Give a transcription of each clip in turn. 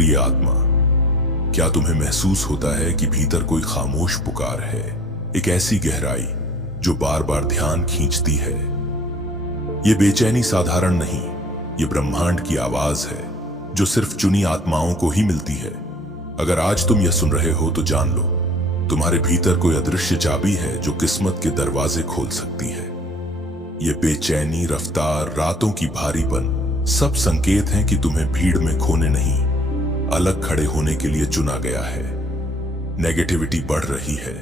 प्रिय आत्मा, क्या तुम्हें महसूस होता है कि भीतर कोई खामोश पुकार है, एक ऐसी गहराई जो बार बार ध्यान खींचती है? ये बेचैनी साधारण नहीं, ये ब्रह्मांड की आवाज है जो सिर्फ चुनी आत्माओं को ही मिलती है। अगर आज तुम यह सुन रहे हो तो जान लो, तुम्हारे भीतर कोई अदृश्य चाबी है जो किस्मत के दरवाजे खोल सकती है। ये बेचैनी, रफ्तार, रातों की भारीपन सब संकेत हैं कि तुम्हें भीड़ में खोने नहीं, अलग खड़े होने के लिए चुना गया है। नेगेटिविटी बढ़ रही है,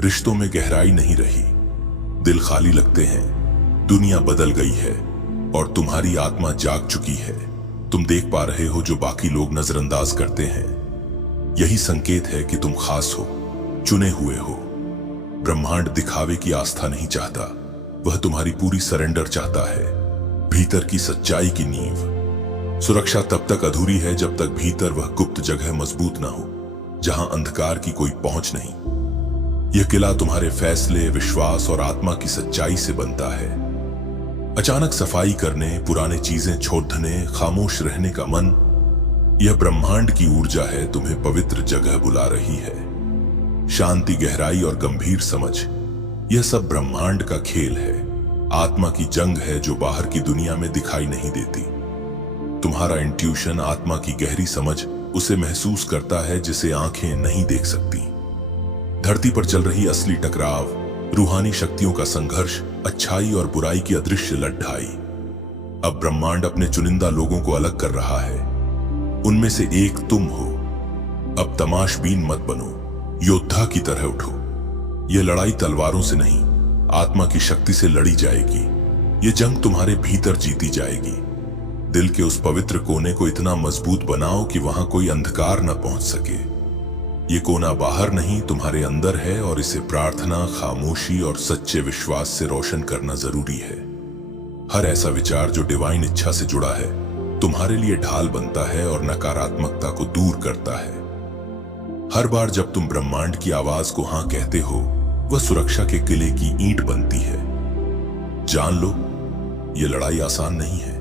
रिश्तों में गहराई नहीं रही, दिल खाली लगते हैं, दुनिया बदल गई है और तुम्हारी आत्मा जाग चुकी है। तुम देख पा रहे हो जो बाकी लोग नजरअंदाज करते हैं। यही संकेत है कि तुम खास हो, चुने हुए हो। ब्रह्मांड दिखावे की आस्था नहीं चाहता, वह तुम्हारी पूरी सरेंडर चाहता है, भीतर की सच्चाई की नींव। सुरक्षा तब तक अधूरी है जब तक भीतर वह गुप्त जगह मजबूत ना हो, जहां अंधकार की कोई पहुंच नहीं। यह किला तुम्हारे फैसले, विश्वास और आत्मा की सच्चाई से बनता है। अचानक सफाई करने, पुराने चीजें छोड़ने, खामोश रहने का मन, यह ब्रह्मांड की ऊर्जा है तुम्हें पवित्र जगह बुला रही है। शांति, गहराई और गंभीर समझ, यह सब ब्रह्मांड का खेल है। आत्मा की जंग है जो बाहर की दुनिया में दिखाई नहीं देती। तुम्हारा इंट्यूशन, आत्मा की गहरी समझ, उसे महसूस करता है जिसे आंखें नहीं देख सकती। धरती पर चल रही असली टकराव, रूहानी शक्तियों का संघर्ष, अच्छाई और बुराई की अदृश्य लड़ाई। अब ब्रह्मांड अपने चुनिंदा लोगों को अलग कर रहा है, उनमें से एक तुम हो। अब तमाशबीन मत बनो, योद्धा की तरह उठो। यह लड़ाई तलवारों से नहीं, आत्मा की शक्ति से लड़ी जाएगी। यह जंग तुम्हारे भीतर जीती जाएगी। दिल के उस पवित्र कोने को इतना मजबूत बनाओ कि वहां कोई अंधकार न पहुंच सके। ये कोना बाहर नहीं, तुम्हारे अंदर है और इसे प्रार्थना, खामोशी और सच्चे विश्वास से रोशन करना जरूरी है। हर ऐसा विचार जो डिवाइन इच्छा से जुड़ा है तुम्हारे लिए ढाल बनता है और नकारात्मकता को दूर करता है। हर बार जब तुम ब्रह्मांड की आवाज को हां कहते हो, वह सुरक्षा के किले की ईंट बनती है। जान लो, यह लड़ाई आसान नहीं है।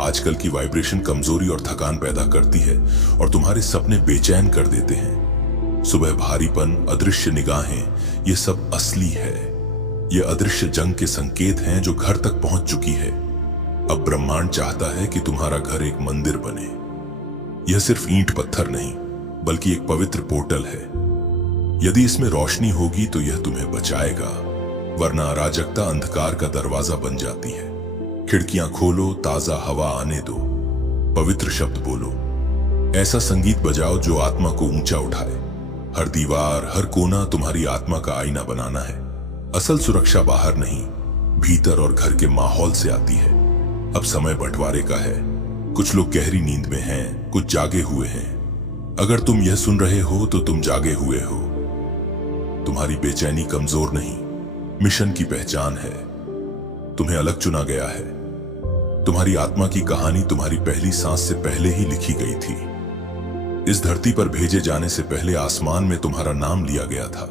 आजकल की वाइब्रेशन कमजोरी और थकान पैदा करती है और तुम्हारे सपने बेचैन कर देते हैं। सुबह भारीपन, अदृश्य निगाहें, यह सब असली है। यह अदृश्य जंग के संकेत हैं जो घर तक पहुंच चुकी है। अब ब्रह्मांड चाहता है कि तुम्हारा घर एक मंदिर बने। यह सिर्फ ईंट पत्थर नहीं, बल्कि एक पवित्र पोर्टल है। यदि इसमें रोशनी होगी तो यह तुम्हें बचाएगा, वरना अराजकता अंधकार का दरवाजा बन जाती है। खिड़कियां खोलो, ताजा हवा आने दो, पवित्र शब्द बोलो, ऐसा संगीत बजाओ जो आत्मा को ऊंचा उठाए। हर दीवार, हर कोना तुम्हारी आत्मा का आईना बनाना है। असल सुरक्षा बाहर नहीं, भीतर और घर के माहौल से आती है। अब समय बंटवारे का है। कुछ लोग गहरी नींद में हैं, कुछ जागे हुए हैं। अगर तुम यह सुन रहे हो तो तुम जागे हुए हो। तुम्हारी बेचैनी कमजोर नहीं, मिशन की पहचान है। तुम्हें अलग चुना गया है। तुम्हारी आत्मा की कहानी तुम्हारी पहली सांस से पहले ही लिखी गई थी। इस धरती पर भेजे जाने से पहले आसमान में तुम्हारा नाम लिया गया था।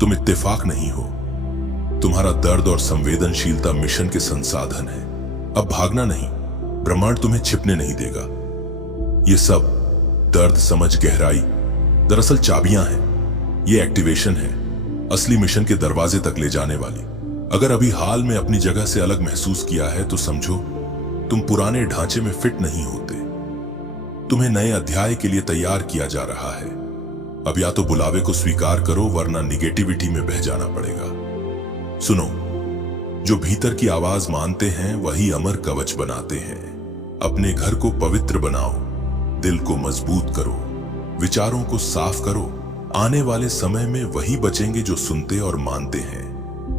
तुम इत्तेफाक नहीं हो। तुम्हारा दर्द और संवेदनशीलता मिशन के संसाधन है। अब भागना नहीं, ब्रह्मांड तुम्हें छिपने नहीं देगा। ये सब दर्द, समझ, गहराई दरअसल चाबियां हैं। ये एक्टिवेशन है, असली मिशन के दरवाजे तक ले जाने वाली। अगर अभी हाल में अपनी जगह से अलग महसूस किया है तो समझो तुम पुराने ढांचे में फिट नहीं होते। तुम्हें नए अध्याय के लिए तैयार किया जा रहा है। अब या तो बुलावे को स्वीकार करो, वरना निगेटिविटी में बह जाना पड़ेगा। सुनो, जो भीतर की आवाज मानते हैं वही अमर कवच बनाते हैं। अपने घर को पवित्र बनाओ, दिल को मजबूत करो, विचारों को साफ करो। आने वाले समय में वही बचेंगे जो सुनते और मानते हैं।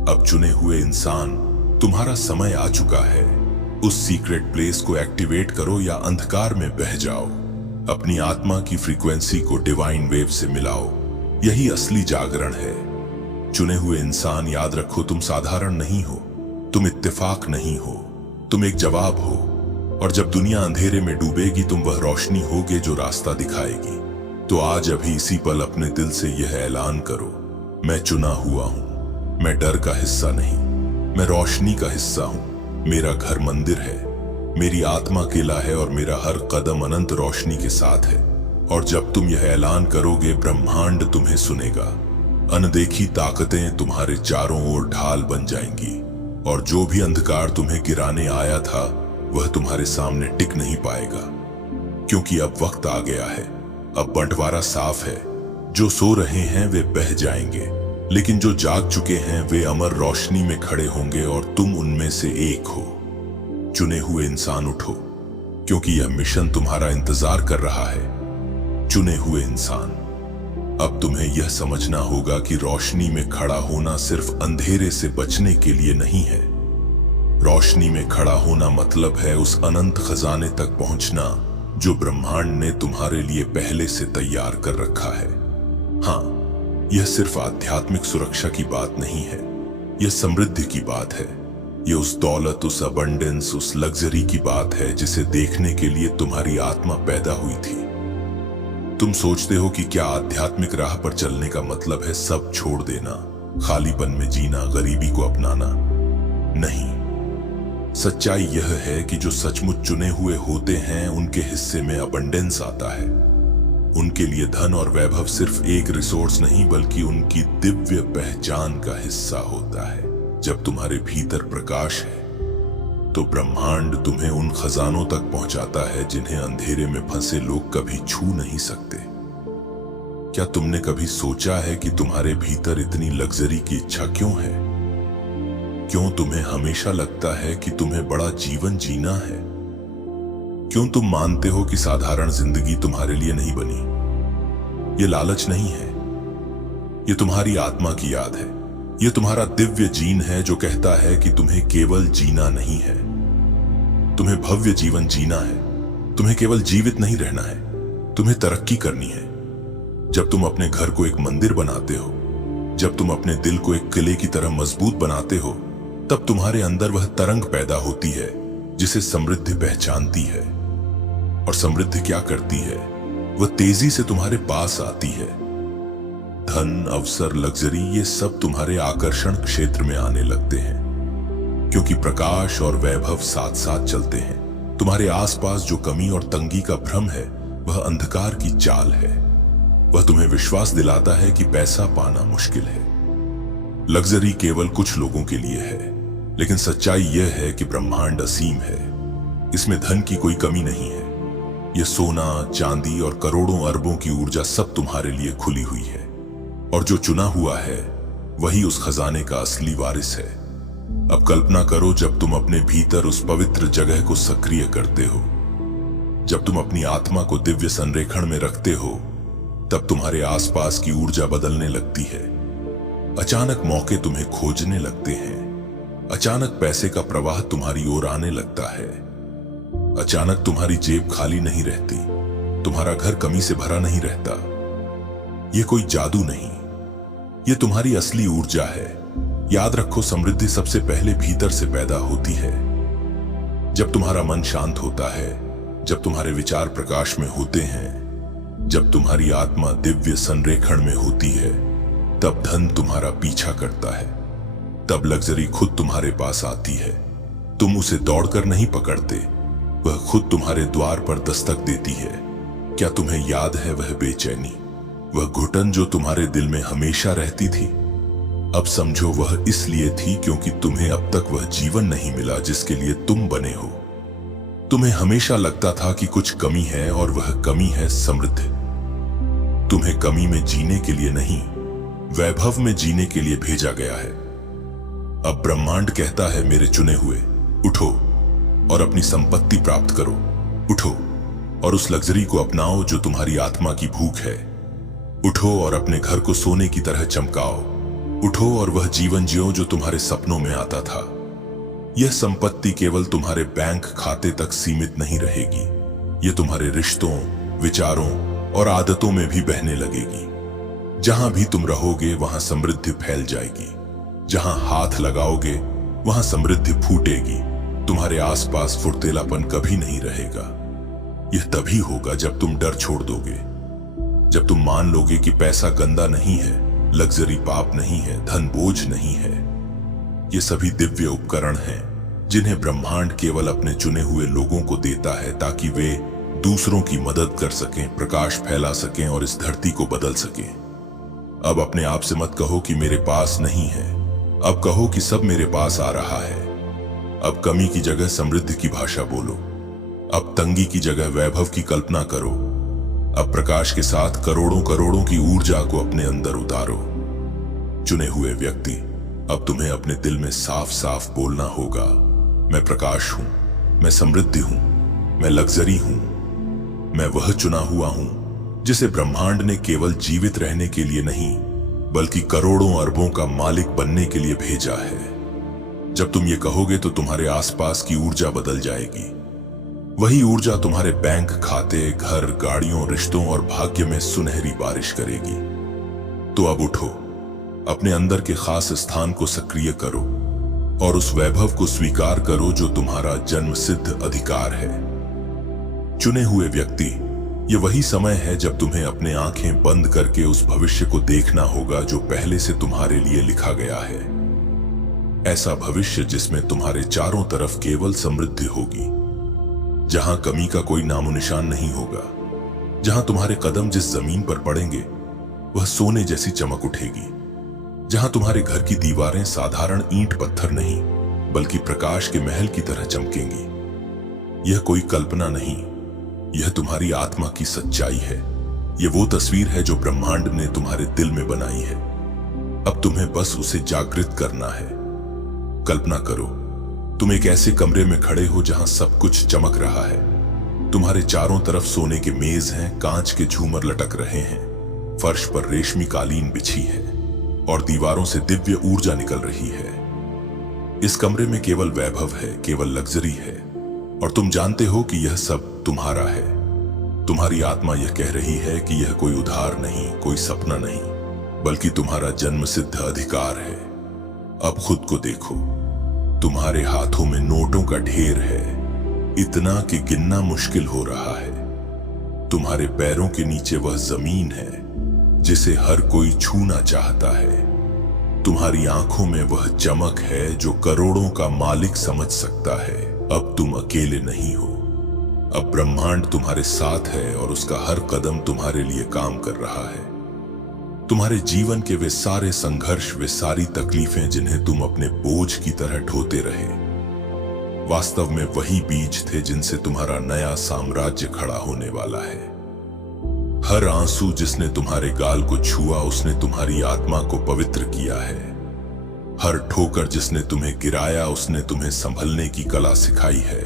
अब चुने हुए इंसान, तुम्हारा समय आ चुका है। उस सीक्रेट प्लेस को एक्टिवेट करो या अंधकार में बह जाओ। अपनी आत्मा की फ्रीक्वेंसी को डिवाइन वेव से मिलाओ। यही असली जागरण है। चुने हुए इंसान, याद रखो, तुम साधारण नहीं हो, तुम इत्तेफाक नहीं हो, तुम एक जवाब हो। और जब दुनिया अंधेरे में डूबेगी, तुम वह रोशनी होगे जो रास्ता दिखाएगी। तो आज अभी इसी पल अपने दिल से यह ऐलान करो, मैं चुना हुआ हूं। मैं डर का हिस्सा नहीं, मैं रोशनी का हिस्सा हूं। मेरा घर मंदिर है। मेरी आत्मा अकेला है और मेरा हर कदम अनंत रोशनी के साथ है। और जब तुम यह ऐलान करोगे, ब्रह्मांड तुम्हें सुनेगा। अनदेखी ताकतें तुम्हारे चारों ओर ढाल बन जाएंगी और जो भी अंधकार तुम्हें गिराने आया था वह तुम्हारे सामने टिक नहीं पाएगा, क्योंकि अब वक्त आ गया है। अब बंटवारा साफ है। जो सो रहे हैं वे बह जाएंगे, लेकिन जो जाग चुके हैं वे अमर रोशनी में खड़े होंगे और तुम उनमें से एक हो। चुने हुए इंसान उठो, क्योंकि यह मिशन तुम्हारा इंतजार कर रहा है। चुने हुए इंसान, अब तुम्हें यह समझना होगा कि रोशनी में खड़ा होना सिर्फ अंधेरे से बचने के लिए नहीं है। रोशनी में खड़ा होना मतलब है उस अनंत खजाने तक पहुंचना जो ब्रह्मांड ने तुम्हारे लिए पहले से तैयार कर रखा है। हाँ, यह सिर्फ आध्यात्मिक सुरक्षा की बात नहीं है, यह समृद्धि की बात है। यह उस दौलत, उस अबंडेंस, उस लग्जरी की बात है जिसे देखने के लिए तुम्हारी आत्मा पैदा हुई थी। तुम सोचते हो कि क्या आध्यात्मिक राह पर चलने का मतलब है सब छोड़ देना, खालीपन में जीना, गरीबी को अपनाना? नहीं, सच्चाई यह है कि जो सचमुच चुने हुए होते हैं उनके हिस्से में अबंडेंस आता है। उनके लिए धन और वैभव सिर्फ एक रिसोर्स नहीं बल्कि उनकी दिव्य पहचान का हिस्सा होता है। जब तुम्हारे भीतर प्रकाश है तो ब्रह्मांड तुम्हें उन खजानों तक पहुंचाता है जिन्हें अंधेरे में फंसे लोग कभी छू नहीं सकते। क्या तुमने कभी सोचा है कि तुम्हारे भीतर इतनी लग्जरी की इच्छा क्यों है? क्यों तुम्हें हमेशा लगता है कि तुम्हें बड़ा जीवन जीना है? क्यों तुम मानते हो कि साधारण जिंदगी तुम्हारे लिए नहीं बनी? ये लालच नहीं है, ये तुम्हारी आत्मा की याद है। ये तुम्हारा दिव्य जीन है जो कहता है कि तुम्हें केवल जीना नहीं है, तुम्हें भव्य जीवन जीना है। तुम्हें केवल जीवित नहीं रहना है, तुम्हें तरक्की करनी है। जब तुम अपने घर को एक मंदिर बनाते हो, जब तुम अपने दिल को एक किले की तरह मजबूत बनाते हो, तब तुम्हारे अंदर वह तरंग पैदा होती है जिसे समृद्धि पहचानती है। और समृद्धि क्या करती है? वह तेजी से तुम्हारे पास आती है। धन, अवसर, लग्जरी, ये सब तुम्हारे आकर्षण क्षेत्र में आने लगते हैं, क्योंकि प्रकाश और वैभव साथ साथ चलते हैं। तुम्हारे आसपास जो कमी और तंगी का भ्रम है वह अंधकार की चाल है। वह तुम्हें विश्वास दिलाता है कि पैसा पाना मुश्किल है, लग्जरी केवल कुछ लोगों के लिए है। लेकिन सच्चाई यह है कि ब्रह्मांड असीम है, इसमें धन की कोई कमी नहीं है। यह सोना, चांदी और करोड़ों अरबों की ऊर्जा सब तुम्हारे लिए खुली हुई है। और जो चुना हुआ है वही उस खजाने का असली वारिस है। अब कल्पना करो, जब तुम अपने भीतर उस पवित्र जगह को सक्रिय करते हो, जब तुम अपनी आत्मा को दिव्य संरेखण में रखते हो, तब तुम्हारे आसपास की ऊर्जा बदलने लगती है। अचानक मौके तुम्हें खोजने लगते हैं, अचानक पैसे का प्रवाह तुम्हारी ओर आने लगता है, अचानक तुम्हारी जेब खाली नहीं रहती, तुम्हारा घर कमी से भरा नहीं रहता। यह कोई जादू नहीं, यह तुम्हारी असली ऊर्जा है। याद रखो, समृद्धि सबसे पहले भीतर से पैदा होती है। जब तुम्हारा मन शांत होता है, जब तुम्हारे विचार प्रकाश में होते हैं, जब तुम्हारी आत्मा दिव्य संरेखण में होती है, तब धन तुम्हारा पीछा करता है, तब लग्जरी खुद तुम्हारे पास आती है। तुम उसे दौड़कर नहीं पकड़ते, वह खुद तुम्हारे द्वार पर दस्तक देती है। क्या तुम्हें याद है वह बेचैनी, वह घुटन जो तुम्हारे दिल में हमेशा रहती थी? अब समझो, वह इसलिए थी क्योंकि तुम्हें अब तक वह जीवन नहीं मिला जिसके लिए तुम बने हो। तुम्हें हमेशा लगता था कि कुछ कमी है, और वह कमी है समृद्धि। तुम्हें कमी में जीने के लिए नहीं, वैभव में जीने के लिए भेजा गया है। अब ब्रह्मांड कहता है, मेरे चुने हुए, उठो और अपनी संपत्ति प्राप्त करो। उठो और उस लग्जरी को अपनाओ जो तुम्हारी आत्मा की भूख है। उठो और अपने घर को सोने की तरह चमकाओ। उठो और वह जीवन जियो जो तुम्हारे सपनों में आता था। यह संपत्ति केवल तुम्हारे बैंक खाते तक सीमित नहीं रहेगी, यह तुम्हारे रिश्तों, विचारों और आदतों में भी बहने लगेगी। जहां भी तुम रहोगे वहां समृद्धि फैल जाएगी। जहां हाथ लगाओगे वहां समृद्धि फूटेगी। तुम्हारे आसपास फुर्तीलापन कभी नहीं रहेगा। यह तभी होगा जब तुम डर छोड़ दोगे, जब तुम मान लोगे कि पैसा गंदा नहीं है, लग्जरी पाप नहीं है, धन बोझ नहीं है। ये सभी दिव्य उपकरण हैं जिन्हें ब्रह्मांड केवल अपने चुने हुए लोगों को देता है ताकि वे दूसरों की मदद कर सकें, प्रकाश फैला सकें और इस धरती को बदल सकें। अब अपने आप से मत कहो कि मेरे पास नहीं है, अब कहो कि सब मेरे पास आ रहा है। अब कमी की जगह समृद्धि की भाषा बोलो। अब तंगी की जगह वैभव की कल्पना करो। अब प्रकाश के साथ करोड़ों करोड़ों की ऊर्जा को अपने अंदर उतारो। चुने हुए व्यक्ति, अब तुम्हें अपने दिल में साफ साफ बोलना होगा, मैं प्रकाश हूं, मैं समृद्धि हूं, मैं लग्जरी हूं, मैं वह चुना हुआ हूं जिसे ब्रह्मांड ने केवल जीवित रहने के लिए नहीं बल्कि करोड़ों अरबों का मालिक बनने के लिए भेजा है। जब तुम ये कहोगे तो तुम्हारे आसपास की ऊर्जा बदल जाएगी। वही ऊर्जा तुम्हारे बैंक खाते, घर, गाड़ियों, रिश्तों और भाग्य में सुनहरी बारिश करेगी। तो अब उठो, अपने अंदर के खास स्थान को सक्रिय करो और उस वैभव को स्वीकार करो जो तुम्हारा जन्म सिद्ध अधिकार है। चुने हुए व्यक्ति, ये वही समय है जब तुम्हें अपने आंखें बंद करके उस भविष्य को देखना होगा जो पहले से तुम्हारे लिए लिखा गया है। ऐसा भविष्य जिसमें तुम्हारे चारों तरफ केवल समृद्धि होगी, जहां कमी का कोई नामो निशान नहीं होगा, जहां तुम्हारे कदम जिस जमीन पर पड़ेंगे वह सोने जैसी चमक उठेगी, जहां तुम्हारे घर की दीवारें साधारण ईंट पत्थर नहीं बल्कि प्रकाश के महल की तरह चमकेंगी। यह कोई कल्पना नहीं, यह तुम्हारी आत्मा की सच्चाई है। यह वो तस्वीर है जो ब्रह्मांड ने तुम्हारे दिल में बनाई है। अब तुम्हें बस उसे जागृत करना है। कल्पना करो, तुम एक ऐसे कमरे में खड़े हो जहां सब कुछ चमक रहा है। तुम्हारे चारों तरफ सोने के मेज हैं, कांच के झूमर लटक रहे हैं, फर्श पर रेशमी कालीन बिछी है और दीवारों से दिव्य ऊर्जा निकल रही है। इस कमरे में केवल वैभव है, केवल लग्जरी है और तुम जानते हो कि यह सब तुम्हारा है। तुम्हारी आत्मा यह कह रही है कि यह कोई उधार नहीं, कोई सपना नहीं, बल्कि तुम्हारा जन्म सिद्ध अधिकार है। अब खुद को देखो, तुम्हारे हाथों में नोटों का ढेर है, इतना कि गिनना मुश्किल हो रहा है। तुम्हारे पैरों के नीचे वह जमीन है जिसे हर कोई छूना चाहता है। तुम्हारी आंखों में वह चमक है जो करोड़ों का मालिक समझ सकता है। अब तुम अकेले नहीं हो, अब ब्रह्मांड तुम्हारे साथ है और उसका हर कदम तुम्हारे लिए काम कर रहा है। तुम्हारे जीवन के वे सारे संघर्ष, वे सारी तकलीफें जिन्हें तुम अपने बोझ की तरह ढोते रहे, वास्तव में वही बीज थे जिनसे तुम्हारा नया साम्राज्य खड़ा होने वाला है। हर आंसू जिसने तुम्हारे गाल को छुआ उसने तुम्हारी आत्मा को पवित्र किया है। हर ठोकर जिसने तुम्हें गिराया उसने तुम्हें संभलने की कला सिखाई है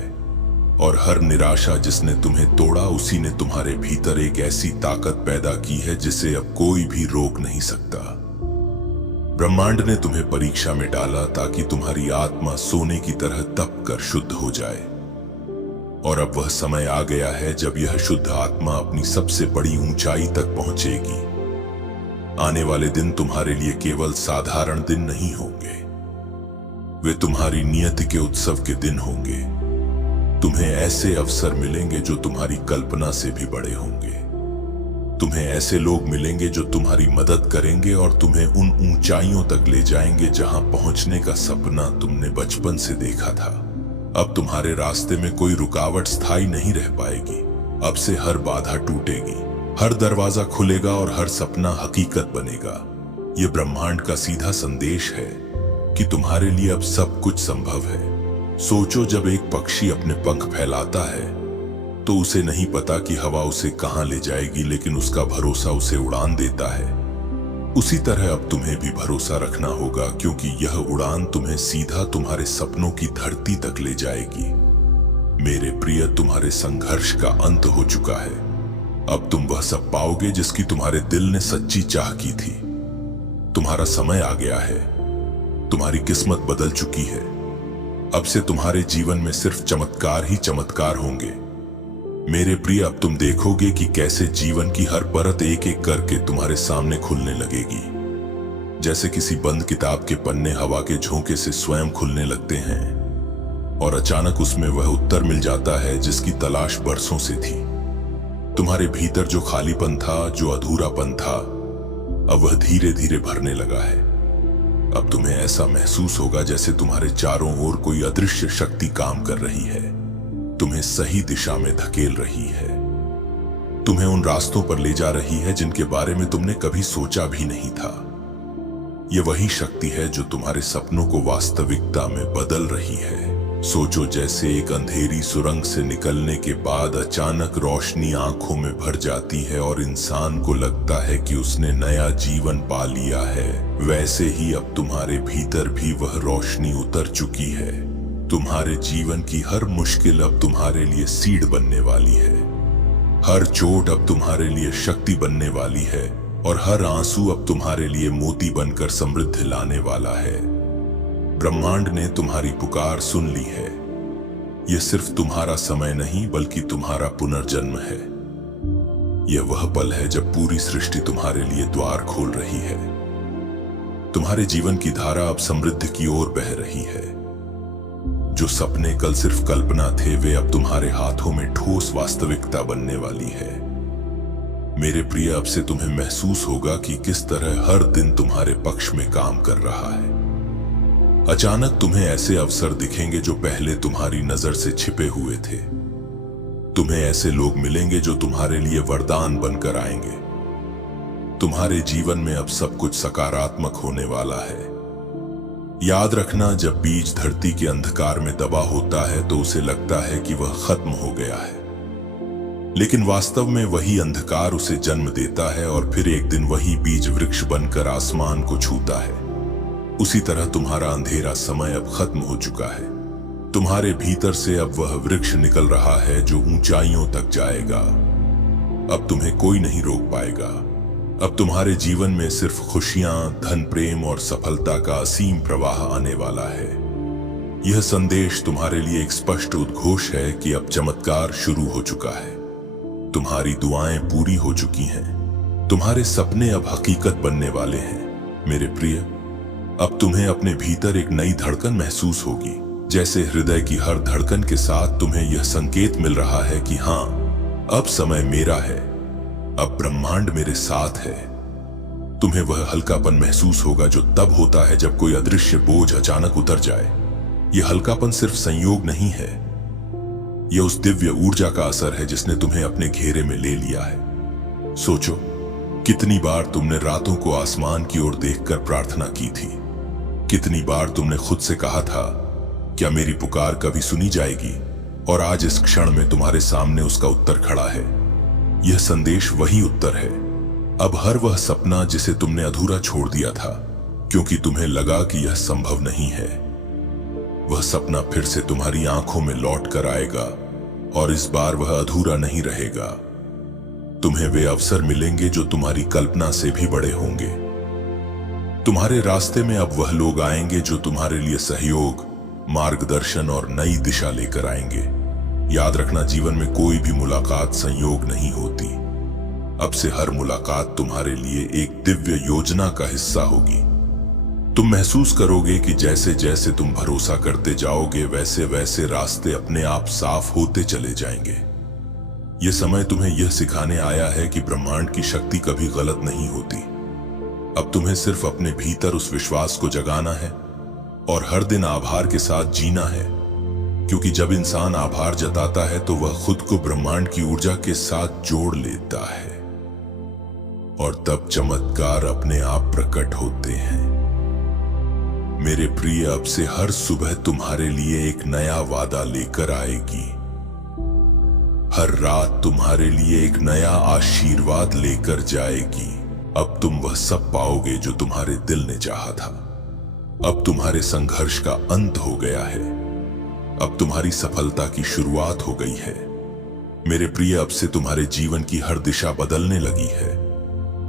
और हर निराशा जिसने तुम्हें तोड़ा उसी ने तुम्हारे भीतर एक ऐसी ताकत पैदा की है जिसे अब कोई भी रोक नहीं सकता। ब्रह्मांड ने तुम्हें परीक्षा में डाला ताकि तुम्हारी आत्मा सोने की तरह तप कर शुद्ध हो जाए और अब वह समय आ गया है जब यह शुद्ध आत्मा अपनी सबसे बड़ी ऊंचाई तक पहुंचेगी। आने वाले दिन तुम्हारे लिए केवल साधारण दिन नहीं होंगे, वे तुम्हारी नियति के उत्सव के दिन होंगे। तुम्हें ऐसे अवसर मिलेंगे जो तुम्हारी कल्पना से भी बड़े होंगे। तुम्हें ऐसे लोग मिलेंगे जो तुम्हारी मदद करेंगे और तुम्हें उन ऊंचाइयों तक ले जाएंगे जहां पहुंचने का सपना तुमने बचपन से देखा था। अब तुम्हारे रास्ते में कोई रुकावट स्थायी नहीं रह पाएगी। अब से हर बाधा टूटेगी, हर दरवाजा खुलेगा और हर सपना हकीकत बनेगा। यह ब्रह्मांड का सीधा संदेश है कि तुम्हारे लिए अब सब कुछ संभव है। सोचो, जब एक पक्षी अपने पंख फैलाता है तो उसे नहीं पता कि हवा उसे कहां ले जाएगी, लेकिन उसका भरोसा उसे उड़ान देता है। उसी तरह अब तुम्हें भी भरोसा रखना होगा, क्योंकि यह उड़ान तुम्हें सीधा तुम्हारे सपनों की धरती तक ले जाएगी। मेरे प्रिय, तुम्हारे संघर्ष का अंत हो चुका है। अब तुम वह सब पाओगे जिसकी तुम्हारे दिल ने सच्ची चाह की थी। तुम्हारा समय आ गया है, तुम्हारी किस्मत बदल चुकी है। अब से तुम्हारे जीवन में सिर्फ चमत्कार ही चमत्कार होंगे। मेरे प्रिय, अब तुम देखोगे कि कैसे जीवन की हर परत एक एक करके तुम्हारे सामने खुलने लगेगी। जैसे किसी बंद किताब के पन्ने हवा के झोंके से स्वयं खुलने लगते हैं और अचानक उसमें वह उत्तर मिल जाता है जिसकी तलाश बरसों से थी। तुम्हारे भीतर जो खालीपन था, जो अधूरापन था, अब वह धीरे धीरे भरने लगा है। अब तुम्हें ऐसा महसूस होगा जैसे तुम्हारे चारों ओर कोई अदृश्य शक्ति काम कर रही है, तुम्हें सही दिशा में धकेल रही है, तुम्हें उन रास्तों पर ले जा रही है जिनके बारे में तुमने कभी सोचा भी नहीं था। यह वही शक्ति है जो तुम्हारे सपनों को वास्तविकता में बदल रही है। सोचो जैसे एक अंधेरी सुरंग से निकलने के बाद अचानक रोशनी आंखों में भर जाती है और इंसान को लगता है कि उसने नया जीवन पा लिया है। वैसे ही अब तुम्हारे भीतर भी वह रोशनी उतर चुकी है। तुम्हारे जीवन की हर मुश्किल अब तुम्हारे लिए सीढ़ बनने वाली है, हर चोट अब तुम्हारे लिए शक्ति बनने वाली है और हर आंसू अब तुम्हारे लिए मोती बनकर समृद्धि लाने वाला है। ब्रह्मांड ने तुम्हारी पुकार सुन ली है। यह सिर्फ तुम्हारा समय नहीं बल्कि तुम्हारा पुनर्जन्म है। यह वह पल है जब पूरी सृष्टि तुम्हारे लिए द्वार खोल रही है। तुम्हारे जीवन की धारा अब समृद्धि की ओर बह रही है। जो सपने कल सिर्फ कल्पना थे वे अब तुम्हारे हाथों में ठोस वास्तविकता बनने वाली है। मेरे प्रिय, अब से तुम्हें महसूस होगा कि किस तरह हर दिन तुम्हारे पक्ष में काम कर रहा है। अचानक तुम्हें ऐसे अवसर दिखेंगे जो पहले तुम्हारी नजर से छिपे हुए थे। तुम्हें ऐसे लोग मिलेंगे जो तुम्हारे लिए वरदान बनकर आएंगे। तुम्हारे जीवन में अब सब कुछ सकारात्मक होने वाला है। याद रखना, जब बीज धरती के अंधकार में दबा होता है तो उसे लगता है कि वह खत्म हो गया है, लेकिन वास्तव में वही अंधकार उसे जन्म देता है और फिर एक दिन वही बीज वृक्ष बनकर आसमान को छूता है। उसी तरह तुम्हारा अंधेरा समय अब खत्म हो चुका है। तुम्हारे भीतर से अब वह वृक्ष निकल रहा है जो ऊंचाइयों तक जाएगा। अब तुम्हें कोई नहीं रोक पाएगा। अब तुम्हारे जीवन में सिर्फ खुशियां, धन, प्रेम और सफलता का असीम प्रवाह आने वाला है। यह संदेश तुम्हारे लिए एक स्पष्ट उद्घोष है कि अब चमत्कार शुरू हो चुका है। तुम्हारी दुआएं पूरी हो चुकी हैं। तुम्हारे सपने अब हकीकत बनने वाले हैं। मेरे प्रिय, अब तुम्हें अपने भीतर एक नई धड़कन महसूस होगी, जैसे हृदय की हर धड़कन के साथ तुम्हें यह संकेत मिल रहा है कि हाँ, अब समय मेरा है, अब ब्रह्मांड मेरे साथ है। तुम्हें वह हल्कापन महसूस होगा जो तब होता है जब कोई अदृश्य बोझ अचानक उतर जाए। यह हल्कापन सिर्फ संयोग नहीं है, यह उस दिव्य ऊर्जा का असर है जिसने तुम्हें अपने घेरे में ले लिया है। सोचो, कितनी बार तुमने रातों को आसमान की ओर देखकर प्रार्थना की थी। कितनी बार तुमने खुद से कहा था, क्या मेरी पुकार कभी सुनी जाएगी? और आज इस क्षण में तुम्हारे सामने उसका उत्तर खड़ा है। यह संदेश वही उत्तर है। अब हर वह सपना जिसे तुमने अधूरा छोड़ दिया था क्योंकि तुम्हें लगा कि यह संभव नहीं है, वह सपना फिर से तुम्हारी आंखों में लौट कर आएगा और इस बार वह अधूरा नहीं रहेगा। तुम्हें वे अवसर मिलेंगे जो तुम्हारी कल्पना से भी बड़े होंगे। तुम्हारे रास्ते में अब वह लोग आएंगे जो तुम्हारे लिए सहयोग, मार्गदर्शन और नई दिशा लेकर आएंगे। याद रखना, जीवन में कोई भी मुलाकात संयोग नहीं होती। अब से हर मुलाकात तुम्हारे लिए एक दिव्य योजना का हिस्सा होगी। तुम महसूस करोगे कि जैसे जैसे तुम भरोसा करते जाओगे वैसे वैसे रास्ते अपने आप साफ होते चले जाएंगे। यह समय तुम्हें यह सिखाने आया है कि ब्रह्मांड की शक्ति कभी गलत नहीं होती। अब तुम्हें सिर्फ अपने भीतर उस विश्वास को जगाना है और हर दिन आभार के साथ जीना है, क्योंकि जब इंसान आभार जताता है तो वह खुद को ब्रह्मांड की ऊर्जा के साथ जोड़ लेता है और तब चमत्कार अपने आप प्रकट होते हैं। मेरे प्रिय, अब से हर सुबह तुम्हारे लिए एक नया वादा लेकर आएगी। हर रात तुम्हारे लिए एक नया आशीर्वाद लेकर जाएगी। अब तुम वह सब पाओगे जो तुम्हारे दिल ने चाहा था। अब तुम्हारे संघर्ष का अंत हो गया है। अब तुम्हारी सफलता की शुरुआत हो गई है। मेरे प्रिय, अब से तुम्हारे जीवन की हर दिशा बदलने लगी है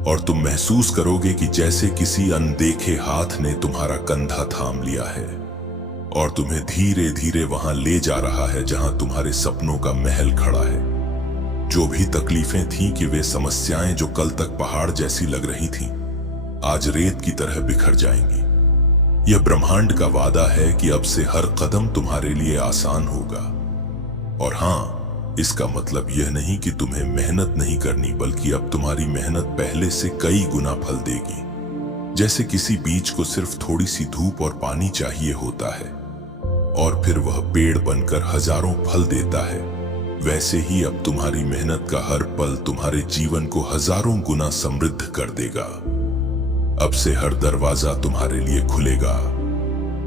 और तुम महसूस करोगे कि जैसे किसी अनदेखे हाथ ने तुम्हारा कंधा थाम लिया है और तुम्हें धीरे धीरे वहां ले जा रहा है जहां तुम्हारे सपनों का महल खड़ा है। जो भी तकलीफें थीं कि वे समस्याएं जो कल तक पहाड़ जैसी लग रही थीं, आज रेत की तरह बिखर जाएंगी। यह ब्रह्मांड का वादा है कि अब से हर कदम तुम्हारे लिए आसान होगा। और हां, इसका मतलब यह नहीं कि तुम्हें मेहनत नहीं करनी, बल्कि अब तुम्हारी मेहनत पहले से कई गुना फल देगी। जैसे किसी बीज को सिर्फ थोड़ी सी धूप और पानी चाहिए होता है और फिर वह पेड़ बनकर हजारों फल देता है, वैसे ही अब तुम्हारी मेहनत का हर पल तुम्हारे जीवन को हजारों गुना समृद्ध कर देगा। अब से हर दरवाजा तुम्हारे लिए खुलेगा।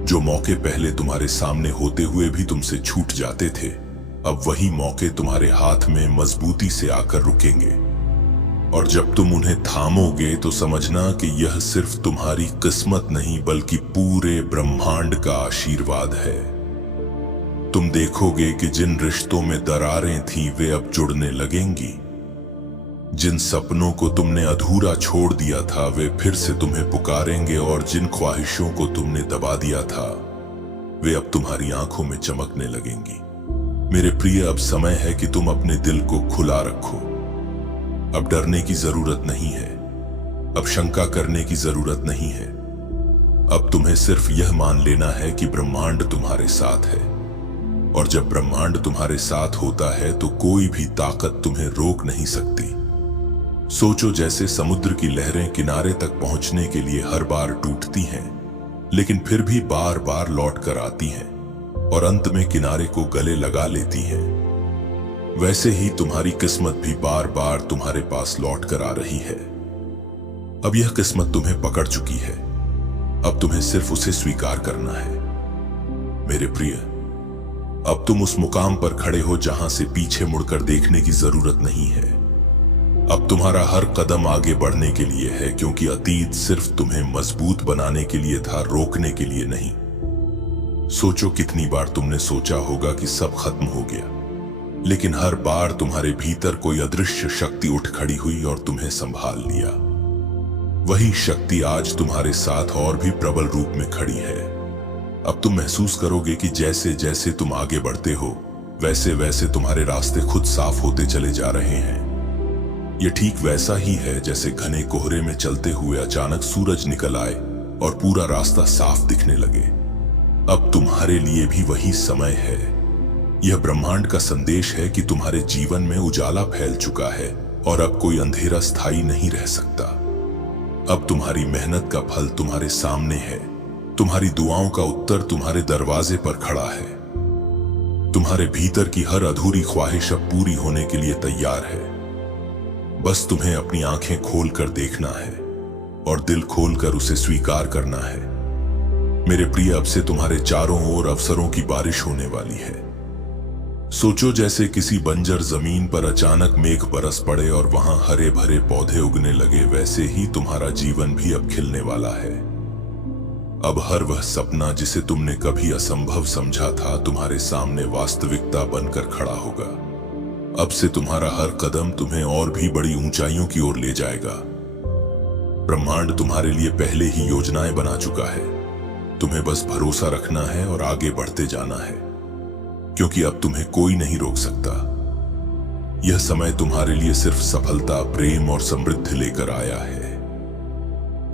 जो मौके पहले तुम्हारे सामने होते हुए भी तुमसे छूट जाते थे, अब वही मौके तुम्हारे हाथ में मजबूती से आकर रुकेंगे। और जब तुम उन्हें थामोगे तो समझना कि यह सिर्फ तुम्हारी किस्मत नहीं बल्कि पूरे ब्रह्मांड का आशीर्वाद है। तुम देखोगे कि जिन रिश्तों में दरारें थीं वे अब जुड़ने लगेंगी। जिन सपनों को तुमने अधूरा छोड़ दिया था वे फिर से तुम्हें पुकारेंगे और जिन ख्वाहिशों को तुमने दबा दिया था वे अब तुम्हारी आंखों में चमकने लगेंगी। मेरे प्रिय, अब समय है कि तुम अपने दिल को खुला रखो। अब डरने की जरूरत नहीं है, अब शंका करने की जरूरत नहीं है। अब तुम्हें सिर्फ यह मान लेना है कि ब्रह्मांड तुम्हारे साथ है, और जब ब्रह्मांड तुम्हारे साथ होता है तो कोई भी ताकत तुम्हें रोक नहीं सकती। सोचो जैसे समुद्र की लहरें किनारे तक पहुंचने के लिए हर बार टूटती हैं, लेकिन फिर भी बार बार लौट कर आती हैं और अंत में किनारे को गले लगा लेती हैं। वैसे ही तुम्हारी किस्मत भी बार बार तुम्हारे पास लौट कर आ रही है। अब यह किस्मत तुम्हें पकड़ चुकी है, अब तुम्हें सिर्फ उसे स्वीकार करना है। मेरे प्रिय, अब तुम उस मुकाम पर खड़े हो जहां से पीछे मुड़कर देखने की जरूरत नहीं है। अब तुम्हारा हर कदम आगे बढ़ने के लिए है, क्योंकि अतीत सिर्फ तुम्हें मजबूत बनाने के लिए था, रोकने के लिए नहीं। सोचो कितनी बार तुमने सोचा होगा कि सब खत्म हो गया, लेकिन हर बार तुम्हारे भीतर कोई अदृश्य शक्ति उठ खड़ी हुई और तुम्हें संभाल लिया। वही शक्ति आज तुम्हारे साथ और भी प्रबल रूप में खड़ी है। अब तुम महसूस करोगे कि जैसे जैसे तुम आगे बढ़ते हो वैसे वैसे तुम्हारे रास्ते खुद साफ होते चले जा रहे हैं। यह ठीक वैसा ही है जैसे घने कोहरे में चलते हुए अचानक सूरज निकल आए और पूरा रास्ता साफ दिखने लगे। अब तुम्हारे लिए भी वही समय है। यह ब्रह्मांड का संदेश है कि तुम्हारे जीवन में उजाला फैल चुका है और अब कोई अंधेरा स्थायी नहीं रह सकता। अब तुम्हारी मेहनत का फल तुम्हारे सामने है, तुम्हारी दुआओं का उत्तर तुम्हारे दरवाजे पर खड़ा है। तुम्हारे भीतर की हर अधूरी ख्वाहिश अब पूरी होने के लिए तैयार है। बस तुम्हें अपनी आंखें खोलकर देखना है और दिल खोलकर उसे स्वीकार करना है। मेरे प्रिय, अब से तुम्हारे चारों ओर अवसरों की बारिश होने वाली है। सोचो जैसे किसी बंजर जमीन पर अचानक मेघ बरस पड़े और वहां हरे भरे पौधे उगने लगे, वैसे ही तुम्हारा जीवन भी अब खिलने वाला है। अब हर वह सपना जिसे तुमने कभी असंभव समझा था तुम्हारे सामने वास्तविकता बनकर खड़ा होगा। अब से तुम्हारा हर कदम तुम्हें और भी बड़ी ऊंचाइयों की ओर ले जाएगा। ब्रह्मांड तुम्हारे लिए पहले ही योजनाएं बना चुका है। तुम्हें बस भरोसा रखना है और आगे बढ़ते जाना है, क्योंकि अब तुम्हें कोई नहीं रोक सकता। यह समय तुम्हारे लिए सिर्फ सफलता, प्रेम और समृद्धि लेकर आया है।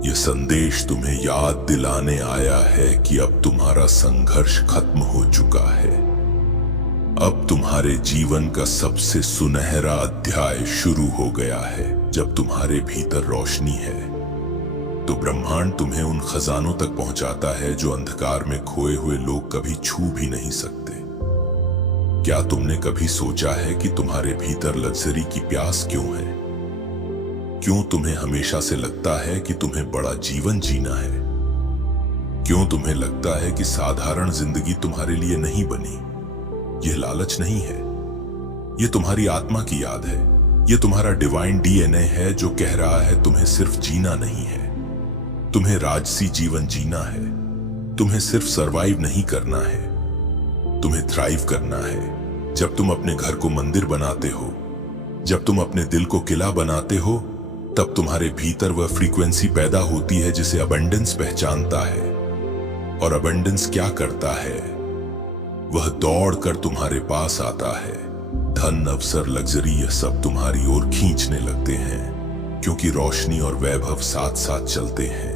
यह संदेश तुम्हें याद दिलाने आया है कि अब तुम्हारा संघर्ष खत्म हो चुका है। अब तुम्हारे जीवन का सबसे सुनहरा अध्याय शुरू हो गया है। जब तुम्हारे भीतर रोशनी है तो ब्रह्मांड तुम्हें उन खजानों तक पहुंचाता है जो अंधकार में खोए हुए लोग कभी छू भी नहीं सकते। क्या तुमने कभी सोचा है कि तुम्हारे भीतर लग्जरी की प्यास क्यों है? क्यों तुम्हें हमेशा से लगता है कि तुम्हें बड़ा जीवन जीना है? क्यों तुम्हें लगता है कि साधारण जिंदगी तुम्हारे लिए नहीं बनी? यह लालच नहीं है, यह तुम्हारी आत्मा की याद है। यह तुम्हारा डिवाइन डीएनए है जो कह रहा है तुम्हें सिर्फ जीना नहीं है, तुम्हें राजसी जीवन जीना है। तुम्हें सिर्फ सरवाइव नहीं करना है, तुम्हें थ्राइव करना है। जब तुम अपने घर को मंदिर बनाते हो, जब तुम अपने दिल को किला बनाते हो, तब तुम्हारे भीतर वह फ्रीक्वेंसी पैदा होती है जिसे अबंडेंस पहचानता है। और अबंडेंस क्या करता है? वह दौड़कर तुम्हारे पास आता है। धन, अवसर, लग्जरी, यह सब तुम्हारी ओर खींचने लगते हैं, क्योंकि रोशनी और वैभव साथ साथ चलते हैं।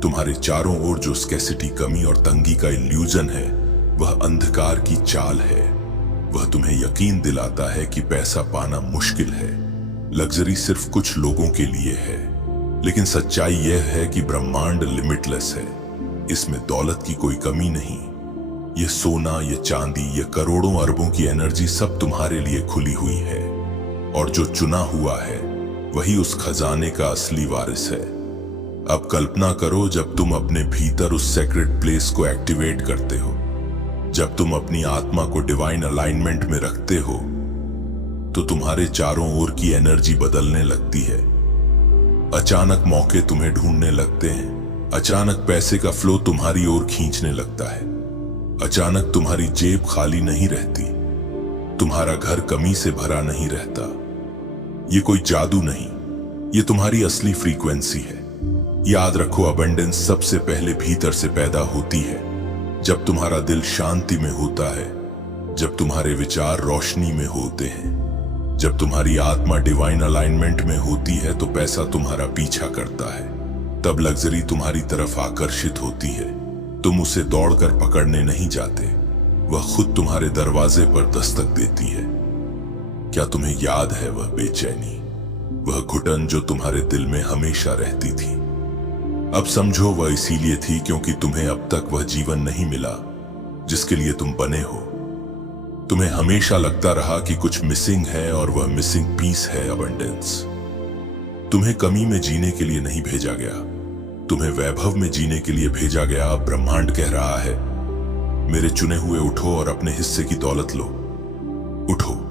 तुम्हारे चारों ओर जो स्कैसिटी, कमी और तंगी का इल्यूजन है, वह अंधकार की चाल है। वह तुम्हें यकीन दिलाता है कि पैसा पाना मुश्किल है, लग्जरी सिर्फ कुछ लोगों के लिए है। लेकिन सच्चाई यह है कि ब्रह्मांड लिमिटलेस है। इसमें दौलत की कोई कमी नहीं। ये सोना, ये चांदी, ये करोड़ों अरबों की एनर्जी सब तुम्हारे लिए खुली हुई है। और जो चुना हुआ है वही उस खजाने का असली वारिस है। अब कल्पना करो जब तुम अपने भीतर उस सेक्रेट प्लेस को एक्टिवेट करते हो, जब तुम अपनी आत्मा को डिवाइन अलाइनमेंट में रखते हो, तो तुम्हारे चारों ओर की एनर्जी बदलने लगती है। अचानक मौके तुम्हें ढूंढने लगते हैं। अचानक पैसे का फ्लो तुम्हारी ओर खींचने लगता है। अचानक तुम्हारी जेब खाली नहीं रहती। तुम्हारा घर कमी से भरा नहीं रहता। ये कोई जादू नहीं, ये तुम्हारी असली फ्रीक्वेंसी है। याद रखो, अबंडेंस सबसे पहले भीतर से पैदा होती है। जब तुम्हारा दिल शांति में होता है, जब तुम्हारे विचार रोशनी में होते हैं, जब तुम्हारी आत्मा डिवाइन अलाइनमेंट में होती है, तो पैसा तुम्हारा पीछा करता है। तब लग्जरी तुम्हारी तरफ आकर्षित होती है। तुम उसे दौड़कर पकड़ने नहीं जाते, वह खुद तुम्हारे दरवाजे पर दस्तक देती है। क्या तुम्हें याद है वह बेचैनी, वह घुटन जो तुम्हारे दिल में हमेशा रहती थी? अब समझो वह इसीलिए थी क्योंकि तुम्हें अब तक वह जीवन नहीं मिला जिसके लिए तुम बने हो। तुम्हें हमेशा लगता रहा कि कुछ मिसिंग है, और वह मिसिंग पीस है अबंडेंस। तुम्हें कमी में जीने के लिए नहीं भेजा गया, तुम्हें वैभव में जीने के लिए भेजा गया। ब्रह्मांड कह रहा है, मेरे चुने हुए उठो और अपने हिस्से की दौलत लो। उठो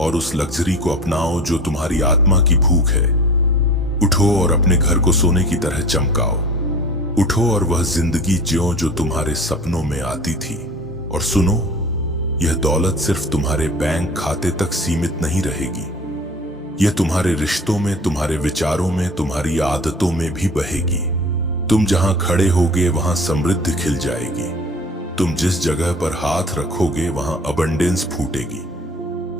और उस लग्जरी को अपनाओ जो तुम्हारी आत्मा की भूख है। उठो और अपने घर को सोने की तरह चमकाओ। उठो और वह जिंदगी जियो जो तुम्हारे सपनों में आती थी। और सुनो, यह दौलत सिर्फ तुम्हारे बैंक खाते तक सीमित नहीं रहेगी। यह तुम्हारे रिश्तों में, तुम्हारे विचारों में, तुम्हारी आदतों में भी बहेगी। तुम जहां खड़े होगे वहां समृद्धि खिल जाएगी। तुम जिस जगह पर हाथ रखोगे वहां अबंडेंस फूटेगी।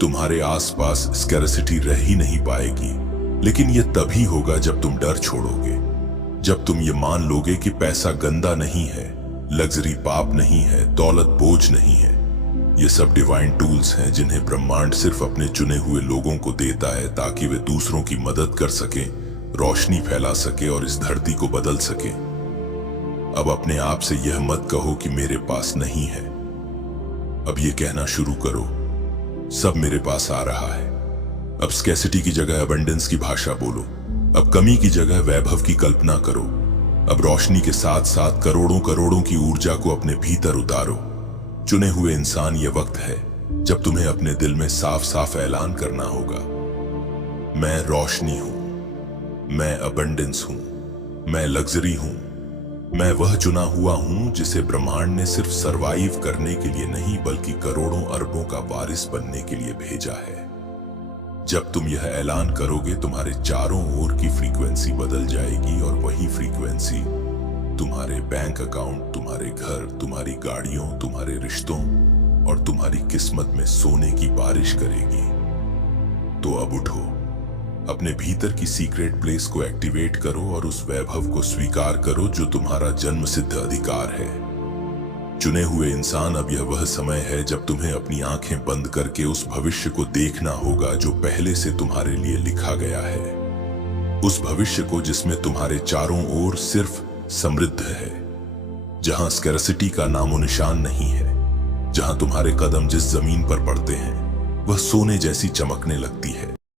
तुम्हारे आसपास स्कैरसिटी रह ही नहीं पाएगी। लेकिन यह तभी होगा जब तुम डर छोड़ोगे, जब तुम ये मान लोगे कि पैसा गंदा नहीं है, लग्जरी पाप नहीं है, दौलत बोझ नहीं है। ये सब डिवाइन टूल्स हैं जिन्हें ब्रह्मांड सिर्फ अपने चुने हुए लोगों को देता है ताकि वे दूसरों की मदद कर सके, रोशनी फैला सके और इस धरती को बदल सके। अब अपने आप से यह मत कहो कि मेरे पास नहीं है। अब ये कहना शुरू करो, सब मेरे पास आ रहा है। अब स्कैसिटी की जगह अबंडेंस की भाषा बोलो। अब कमी की जगह वैभव की कल्पना करो। अब रोशनी के साथ साथ करोड़ों करोड़ों की ऊर्जा को अपने भीतर उतारो। चुने हुए इंसान, ये वक्त है जब तुम्हें अपने दिल में साफ साफ ऐलान करना होगा, मैं रोशनी हूं, मैं अबंडेंस हूं, मैं लग्जरी हूं, मैं वह चुना हुआ हूं जिसे ब्रह्मांड ने सिर्फ सरवाइव करने के लिए नहीं बल्कि करोड़ों अरबों का वारिस बनने के लिए भेजा है। जब तुम यह ऐलान करोगे, तुम्हारे चारों ओर की फ्रीक्वेंसी बदल जाएगी और वही फ्रीक्वेंसी तुम्हारे बैंक अकाउंट, तुम्हारे घर, तुम्हारी गाड़ियों, तुम्हारे रिश्तों और तुम्हारी किस्मत में सोने की बारिश करेगी। तो अब उठो, अपने भीतर की सीक्रेट प्लेस को एक्टिवेट करो और उस वैभव को स्वीकार करो जो तुम्हारा जन्म सिद्ध अधिकार है। चुने हुए इंसान, अब यह वह समय है जब तुम्हें अपनी आंखें बंद करके उस भविष्य को देखना होगा जो पहले से तुम्हारे लिए लिखा गया है। उस भविष्य को जिसमें तुम्हारे चारों ओर सिर्फ समृद्ध है, जहां स्कैरसिटी का नामो निशान नहीं है, जहां तुम्हारे कदम जिस जमीन पर पड़ते हैं वह सोने जैसी चमकने लगती है।